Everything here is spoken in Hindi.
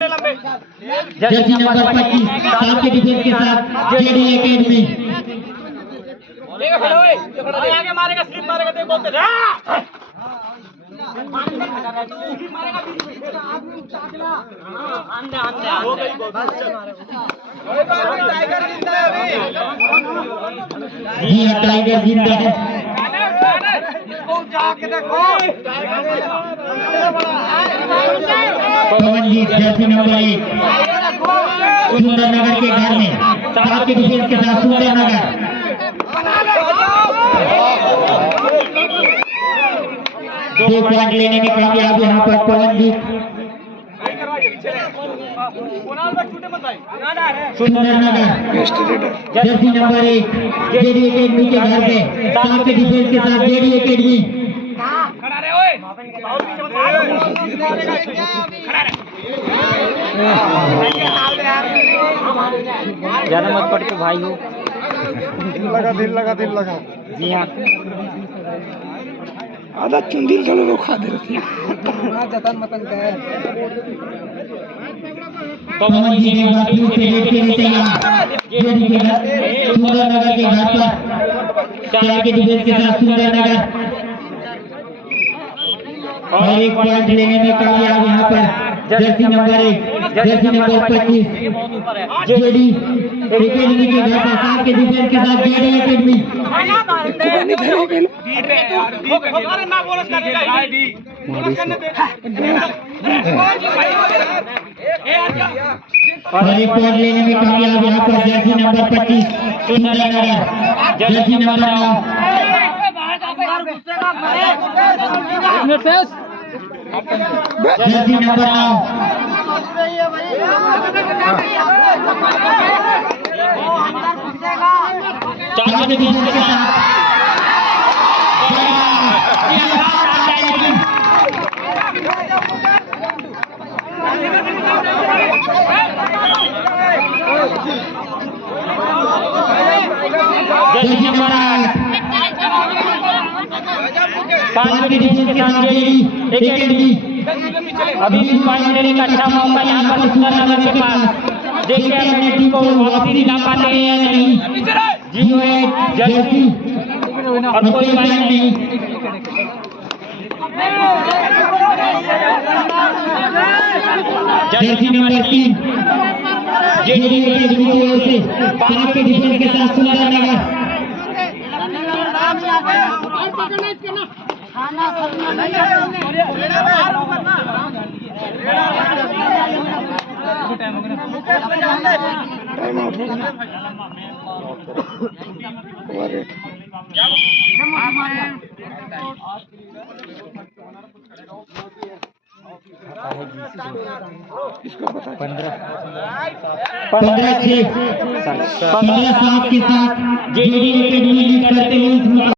जर्सी नंबर 25 सात के डिफेंस के साथ जेडी एकेडमी। आगे मारेगा, स्लिप मारेगा, देखो जी हाँ, टाइगर जिंदा है। पवनजीत जर्सी नंबर 1 सुंदरनगर के घर में सात के डिफेंस के साथ सुंदरनगर। दो पॉइंट लेने में कामयाब यहाँ पर Pavanjeet. Sundarnagar jersey number 1 JD academy के घर पे सात के डिफेंस के साथ जेडी एकेडमी। ज्यादा मत पड़ के भाई हो। दिल लगा जी हाँ, आधा चुंदिल का लोग खा दे रहे जतन मतन का पवनजीत ने बातचीत से लेट के लिए तैयार। जेडी के घर सुंदरनगर के घर पर चार के डिफेंस के साथ सुंदरनगर और एक पॉइंट लेने में कामयाब यहाँ पर jersey number 1 Jersey number 25 JD academy के घर पर सात के डिफेंस के साथ जेडी एकेडमी। और एक पॉइंट लेने में कामयाब यहाँ पर jersey number 25 Sundarnagar jersey number 9 jersey number 4 के डिफेंस के साथ जर्सी नंबर 5 के डिफेंस के साथ जेडी एकेडमी। अभी भी पॉइंट लेने का अच्छा मौका यहाँ पर सुंदरनगर के पास। देखते हैं अपने टीम को वापसी दिला पाते हैं या नहीं। जीरो जर्सी और कोई पॉइंट नहीं। जर्सी नंबर 3 जेडी एकेडमी की ओर से 5 के डिफेंस के साथ सुंदरनगर। इसको पता 15-6 के साथ जेडी एकेडमी लीड करते हुए